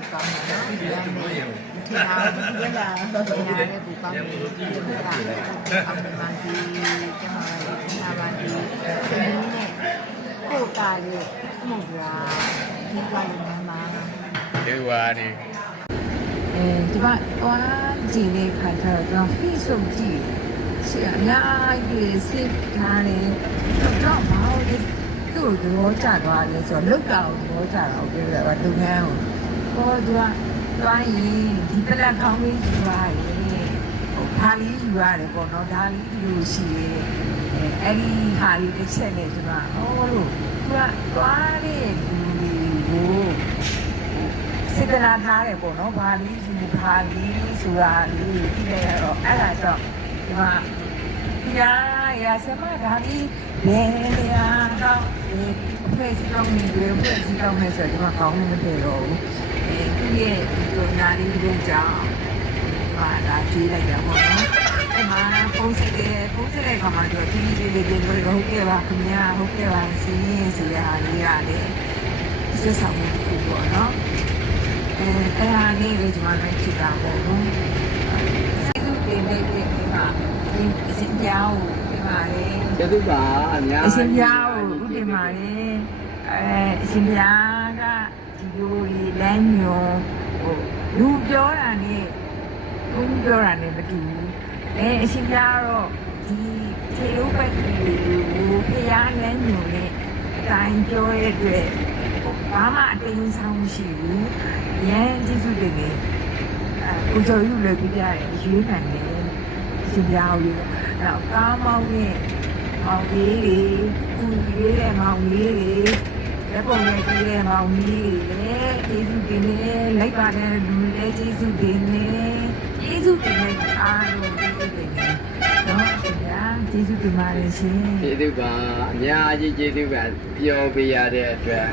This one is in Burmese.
ကူကောင်းတယ်နော်ဒီတိုင်းနဲ့ထင်အောင်ဒီလာတော့ထင်ရတဲ့ကူကောင်းတယ်ဒီကအောင်မှန်ဒီကျွန်တော်ထင်တာပါဒီစင်းနဲ့ကိုကာရဲ့မှုရာဒီကလည်းမှန်ပါဒီဝါဒီဒီမှာသွားကြည့်နေခါကျတော့ကျွန်တော် Facebook ကြည့်ဆရာအများကြီးစစ်ထားတယ်တော့မဟုတ်ဘူးသူ့တော့ကြသွားတယ်ဆိုတော့လုတ်ကောင်တော့ကြတော့ပြောရတော့လုပ်ငန်းကိုသူကသွားရင်ဒီပလက်ကောင်းလေးယူရတယ်ဒါလေးယူရတယ်ပေါ့နော်ဒါလေးယူရှိတယ်အဲ့ဒီဟာလေးတစ်ချက်နဲ့ကျွန်တော်လို့သူကသွားတဲ့လူတွေကိုစေတနာထားတယ်ပေါ့နော်ဘာလေးယူဘာလေးဆိုတာလေးဒီလေတော့အဲ့ဒါတော့ဒီမှာရာဆမဒါလေးဘယ်နေရာတော့ဖေးစကောင်းနေတယ်ဖေးစကောင်းနေဆိုတော့ကောင်းနေတယ်တော့သူရဲ့ဒီနာလေးတွေကြောင့်ဟာဒါကြည့်လိုက်ရပါတော့အဲ့မှာပုံစံတဲ့ခါမှာတော့ဒီလေးတွေဟုတ်ကဲ့ပါခင်ဗျာဟုတ်ကဲ့ပါစီးရင်ဆိုရဟာလေးရတယ်စစ်ဆောင်မှုပေါ့နော်အဲ့ဒါလေးကိုကျွန်တော်လည်းကြည့်တာပေါ့နော်စိတ်ကူးတင်တဲ့ဒီမှာဒီအစင်ကြောင်းဒီမှာလေကျေးဇူးပါအများအစင်ကြောင်းဥတင်ပါလေအစင်ကြောင်းကဒီလိုကြီးလမ်းညွန်ဟိုလူပြောတာနဲ့ဘုံပြောတာနဲ့မတူဘူးအစင်ကြောင်းတော့ဒီခြေဥပက္ခကိုဖျားလမ်းညွန်နဲ့တိုင်းပြောရတဲ့ဘာမှအတင်းဆောင်မရှိဘူးရန်ကျေးဇူးတင်တယ်ကိုကျော်ယူလည်းပြပြရဲရွေးခံတယ်ရှင်ပြအောင်လို့နောက်ကားမောင်းနဲ့မောင်လေးတွေသူကြီးတဲ့မောင်လေးတွေလက်ပုံနဲ့ကြီးတဲ့မောင်လေးတွေကျေးဇူးတင်တယ်လိုက်ပါတဲ့လူတွေကျေးဇူးတင်တယ်ကျေးဇူးတင်တဲ့အားလုံးကျေးဇူးတင်တယ်နော်ရှင်ပြကျေးဇူးတင်ပါတယ်ရှင်ကျေးဇူးပါအများကြီးကျေးဇူးပါပြောပေးရတဲ့အတွက်